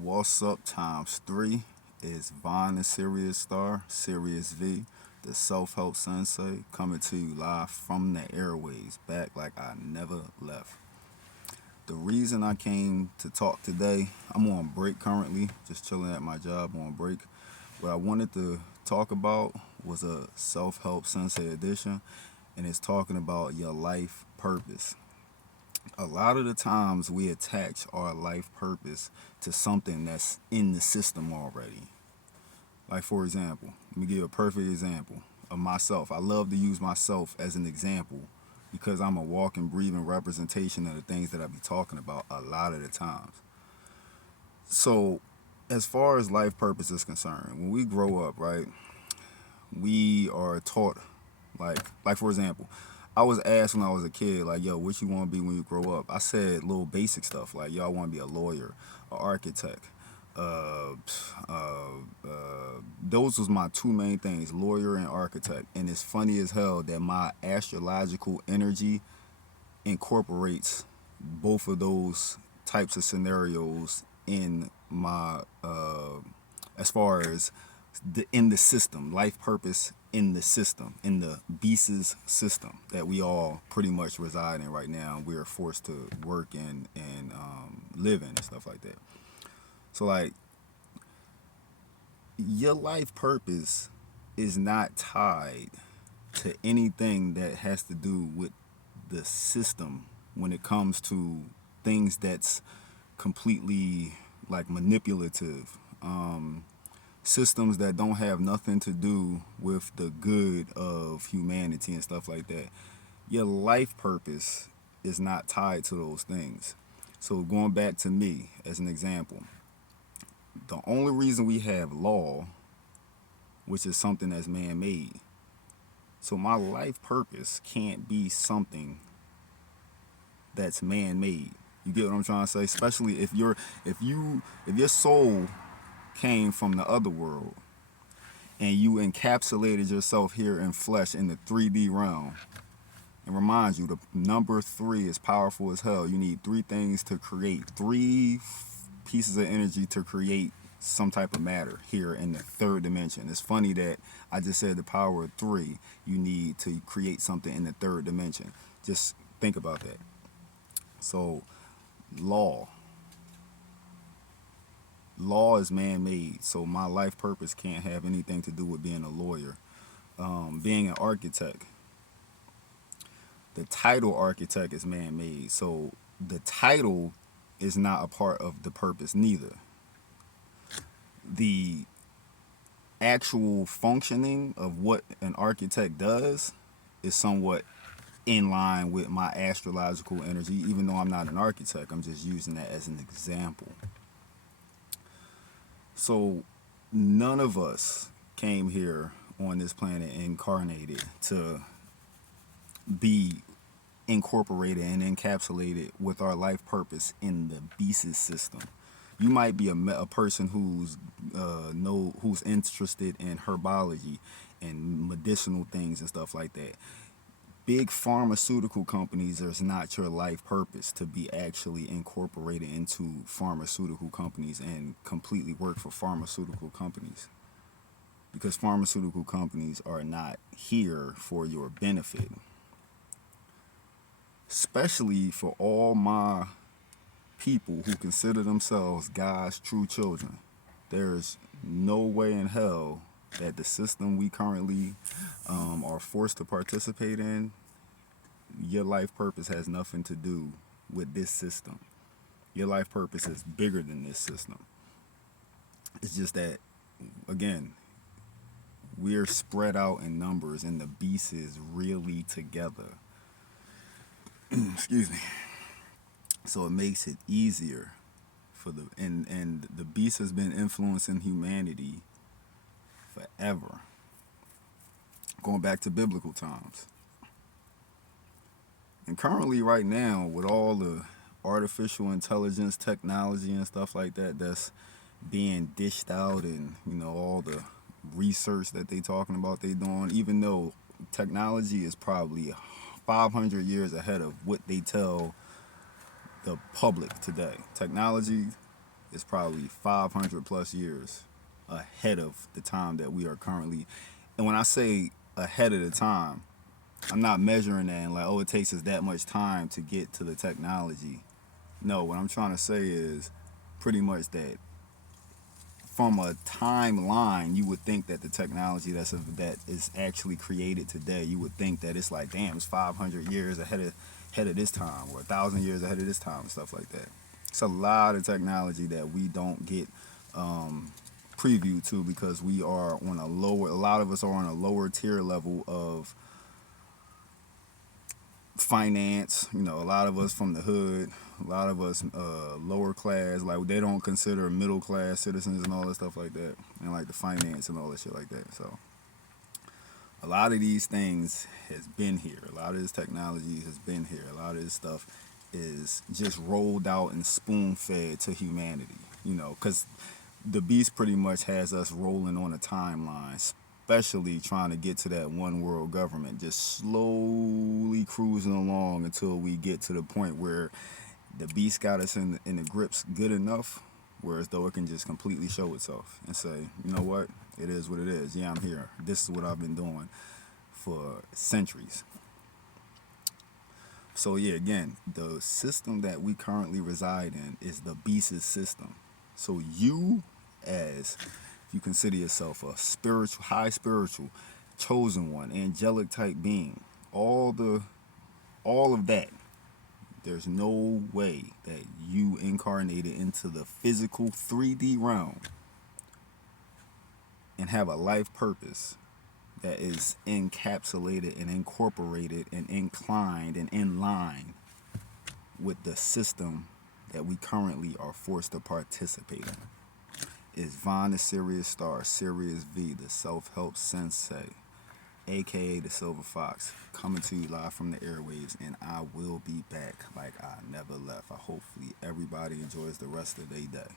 What's up times three is Vaughn the Serious Star, Serious V, the self-help Sensei, coming to you live from the airways, back like I never left. The reason I came to talk today, I'm on break currently, just chilling at my job on break. What I wanted to talk about was a self-help Sensei edition, and it's talking about your life purpose. A lot of the times we attach our life purpose to something that's in the system already. Like, for example, let me give you a perfect example of myself. I love to use myself as an example because I'm a walking, breathing representation of the things that I be talking about a lot of the times. So, as far as life purpose is concerned, when we grow up, right, we are taught, like for example, I was asked when I was a kid, like, yo, what you want to be when you grow up? I said little basic stuff like, yo, I want to be a lawyer, an architect. Uh, those was my two main things, lawyer and architect. And it's funny as hell that my astrological energy incorporates both of those types of scenarios in my, as far as in the system, life purpose in the system, in the beast's system that we all pretty much reside in right now. We are forced to work and live in and stuff like that. So like your life purpose is not tied to anything that has to do with the system when it comes to things that's completely like manipulative. Systems that don't have nothing to do with the good of humanity and stuff like that. Your life purpose is not tied to those things. So going back to me as an example, the only reason we have law, which is something that's man-made, so my life purpose can't be something that's man-made. You get what I'm trying to say? Especially if your soul came from the other world and you encapsulated yourself here in flesh in the 3D realm. And remind you, the number three is powerful as hell. You need three things to create, three pieces of energy to create some type of matter here in the third dimension. It's funny that I just said the power of three, you need to create something in the third dimension. Just think about that. So, law. Law is man made, so my life purpose can't have anything to do with being a lawyer. Being an architect, the title architect is man made, so the title is not a part of the purpose neither. The actual functioning of what an architect does is somewhat in line with my astrological energy, even though I'm not an architect. I'm just using that as an example. So, none of us came here on this planet incarnated to be incorporated and encapsulated with our life purpose in the beast system. You might be a person who's interested in herbology and medicinal things and stuff like that. Big pharmaceutical companies is not your life purpose to be actually incorporated into pharmaceutical companies and completely work for pharmaceutical companies, because pharmaceutical companies are not here for your benefit. Especially for all my people who consider themselves God's true children. There's no way in hell that the system we currently are forced to participate in, your life purpose has nothing to do with this system. Your life purpose is bigger than this system. It's just that, again, we're spread out in numbers and the beast is really together. Excuse me. So it makes it easier for and the beast has been influencing humanity forever, going back to biblical times. And currently, right now, with all the artificial intelligence technology and stuff like that that's being dished out, and all the research that they talking about they doing, even though technology is probably 500 years ahead of what they tell the public today. Technology is probably 500 plus years ahead of the time that we are currently. And when I say ahead of the time, I'm not measuring that and like, oh, it takes us that much time to get to the technology. No, what I'm trying to say is pretty much that from a timeline, you would think that the technology that is actually created today, you would think that it's like, damn, it's 500 years ahead of this time, or 1,000 years ahead of this time, and stuff like that. It's a lot of technology that we don't get preview to because we are on a lower. A lot of us are on a lower tier level of finance. You know, a lot of us from the hood, a lot of us lower class, like they don't consider middle class citizens and all that stuff like that, and like the finance and all that shit like that. So a lot of these things has been here. A lot of this technology has been here. A lot of this stuff is just rolled out and spoon fed to humanity. You know, because the beast pretty much has us rolling on a timeline, especially trying to get to that one world government, just slowly cruising along until we get to the point where the beast got us in the grips good enough, whereas though it can just completely show itself and say, you know what, it is what it is. Yeah, I'm here. This is what I've been doing for centuries. So yeah, again, the system that we currently reside in is the beast's system. So you, as you consider yourself a spiritual, high spiritual, chosen one, angelic type being, all of that, there's no way that you incarnated into the physical 3D realm and have a life purpose that is encapsulated and incorporated and inclined and in line with the system that we currently are forced to participate in. Is Vaughn the Sirius Star, Sirius V, the self-help sensei, aka the Silver Fox, coming to you live from the airwaves, and I will be back like I never left. I hopefully everybody enjoys the rest of their day.